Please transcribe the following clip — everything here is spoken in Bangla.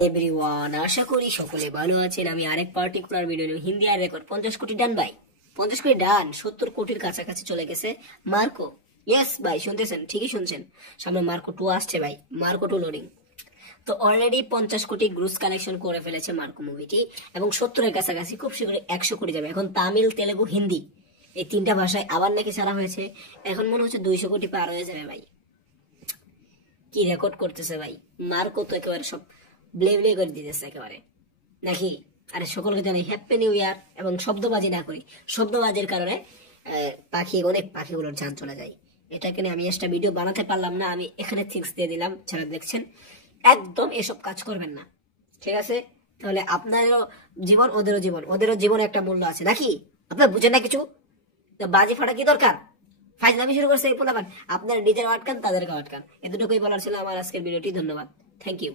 এভরিওয়ান, আশা করি সকলে ভালো আছেন। আমি আরেক পার্টিকুলার ভিডিও নিয়ে হিন্দি আর রেকর্ড 50 কোটি ডান ভাই, 50 কোটি ডান, 70 কোটির কাছাকাছি চলে গেছে মার্কো। ইয়েস ভাই, শুনতেছেন, ঠিকই শুনছেন। সামনে মার্কো 2 আসছে ভাই, মার্কো 2 লোডিং। তো অলরেডি 50 কোটি গ্রুস কালেকশন করে ফেলেছে মার্কো মুভিটি, এবং 70-এর কাছাকাছি, খুব শীঘ্রই 100 কোটি যাবে। এখন তামিল, তেলেগু, হিন্দি এই তিনটা ভাষায় আবার নাকি ছাড়া হয়েছে। এখন মনে হচ্ছে 200 কোটি পার হয়ে যাবে ভাই। কি রেকর্ড করতেছে ভাই মার্কো, তো একেবারে সব ব্লে ব্লে করে দিতেছে একেবারে নাকি। আরে সকলকে জানাই হ্যাপি নিউ ইয়ার, এবং শব্দবাজি না করি। শব্দবাজির কারণে অনেক পাখিগুলোর জান চলে যায়। এটাকে নিয়ে আমি একটা ভিডিও বানাতে পারলাম না, আমি এখানে থিংস দিয়ে দিলাম। যারা দেখছেন, একদম এসব কাজ করবেন না, ঠিক আছে? তাহলে আপনারও জীবন, ওদেরও জীবন, ওদেরও জীবনে একটা মূল্য আছে নাকি। আপনার বুঝেন না কিছু? তো বাজি ফাটা কি দরকার? ফাইজলামি শুরু করছে এই পোলাপান। আপনার নিজের আটকান, তাদেরকে আটকান। এতটুকুই বলার ছিল আমার আজকের ভিডিওটি। ধন্যবাদ, থ্যাংক ইউ।